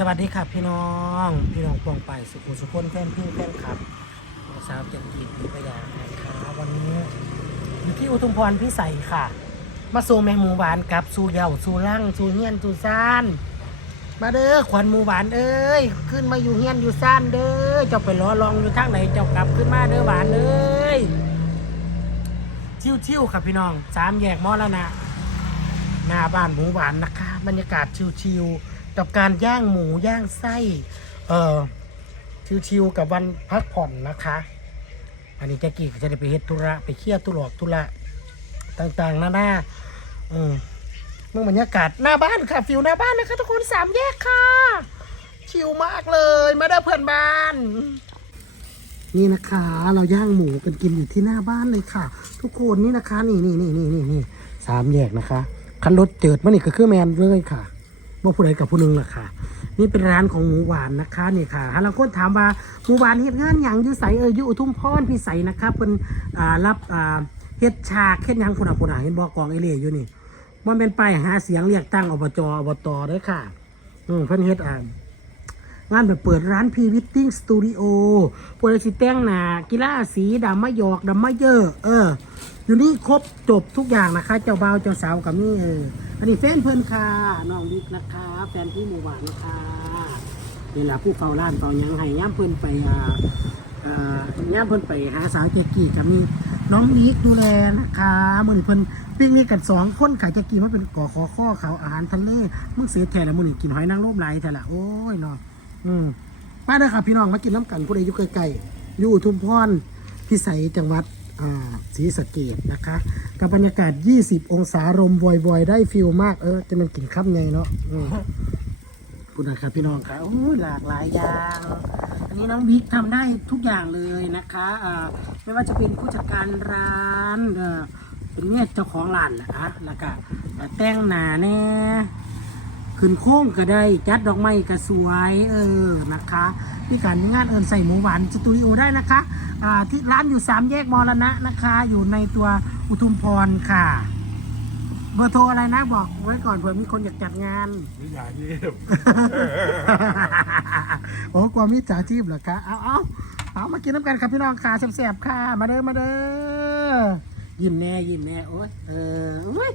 สวัสดีครับพี่น้องพี่น้องปวงไปสุขุมสุขนแฟนพี่แฟนครับสาวจันกีพีพยานะครับวันนี้อยู่ที่อุทุมพรพิสัยค่ะ มาสู่แมงหมูหวานกับสู่เหย่าสู่ล่างสู่เฮียนสู่ซ่าน มาเด้อขวัญหมูหวานเอ้ยขึ้นมาอยู่เฮียนอยู่ซ่านเด้อเจ้าไปรอลองอยู่ทางไหนเจ้ากลับขึ้นมาเด้อหวานเอ้ยชิวๆครับพี่น้องสามแยกมอแล้วนะหน้าบ้านหมูหวานนะคะ บรรยากาศชิวๆ กับการย่างหมูย่างไส้ เอ่อชิวๆกับวันพักผ่อนนะคะ อันนี้แจ็กกี้ก็จะได้ไปเฮ็ดธุระไปเคลียร์ตุลอกธุระต่างๆหน้าหน้าอืมเมื่อบรรยากาศหน้าบ้านค่ะฟิวหน้าบ้านนะคะทุกคนสามแยกค่ะ ชิวมากเลยมาได้เพื่อนบ้านนี่นะคะ เราย่างหมูกันกินอยู่ที่หน้าบ้านเลยค่ะ ทุกคนนี่นะคะ นี่นี่นี่นี่นี่นี่สามแยกนะคะคันรถเจิดมานี่ก็คือแมนเลยค่ะ ว่าผู้ใดกับผู้หนึงล่ะค่ะ นี่เป็นร้านของหมูหวานนะคะนี่ค่ะฮาลังคนถามว่าหมูหวานเฮ็ดงานหยังอยู่ไสเอออยู่อุทุมพรพิสัยนะคะเพิ่นอ่ารับอ่าเฮ็ดฉากเฮ็ดหยังพุ่นน่ะพุ่นน่ะเห็นบ่กกองเอเล่อยู่นี่มันเป็นป้ายหาเสียงเรียกตั้งอบจอบตเด้อค่ะอืมเพิ่นเฮ็ดอ่างานแบบเปิดร้านพรีวิตติ้งสตูดิโอโปรดักซิแต่งหนากีฬาสีดำมะยอกดำมะเยอะ เออ อยู่นี่ครบจบทุกอย่างนะคะ เจ้าบ่าวเจ้าสาวกับนี่เออ อันนี้แฟนเพิ่นค่ะน้องบิ๊กนะคะ แฟนที่หมู่บ้านนะคะนี่แหละผู้เฝ้าร้านเฝ้ายังให้ย่ามเพิ่นไปอ่าอ่าย่ามเพิ่นไปหาสาวเจกี้กับมีน้องนิกดูแลนะคะมือนี้เพิ่นปิกนิกกันสองคนขายเจกี้มาเป็นก่อขอข้อเขาอาหารทะเลมึงเสียแท้แล้วมื้อนี้กินหอยนางรมไหลแท้ละโอ้ยเนาะอืมมาเด้อครับพี่น้องมากินน้ำกันผู้ใดอยู่ใกล้ๆอยู่อุทุมพรพิสัยจังหวัด อ่าศรีสเกดนะคะ กับบรรยากาศ 20 องศารมวอยๆได้ฟิลมาก เออ จะมันกินข้ามไงเนาะคุณนะครับพี่น้องครับโอ้หลากหลายอย่าง อันนี้น้องบิ๊กทำได้ทุกอย่างเลยนะคะไม่ว่าจะเป็นผู้จัดการร้านเป็นเนี่ยเจ้าของร้านนะคะแล้วก็แต่งหนาแน่ ขึ้นโค้งก็ได้จัดดอกไม้ก็สวยเออนะคะที่การงานเอิญใส่หมูหวานสตูดิโอได้นะคะอ่าที่ร้านอยู่สามแยกมรณะนะคะ อยู่ในตัวอุทุมพรค่ะ เบอร์โทรอะไรนะบอกไว้ก่อนเผื่อมีคนอยากจัดงาน ไม่อยากเยี่ยมโอ้กลัวมีจ่าชีพเหรอคะเอาเอาเอามากินน้ำกันครับพี่น้องค่ะแซ่บๆค่ะ มาเด้อมาเด้อยิ้มแน่ยิ้มแน่โอ้ยเอออุ้ย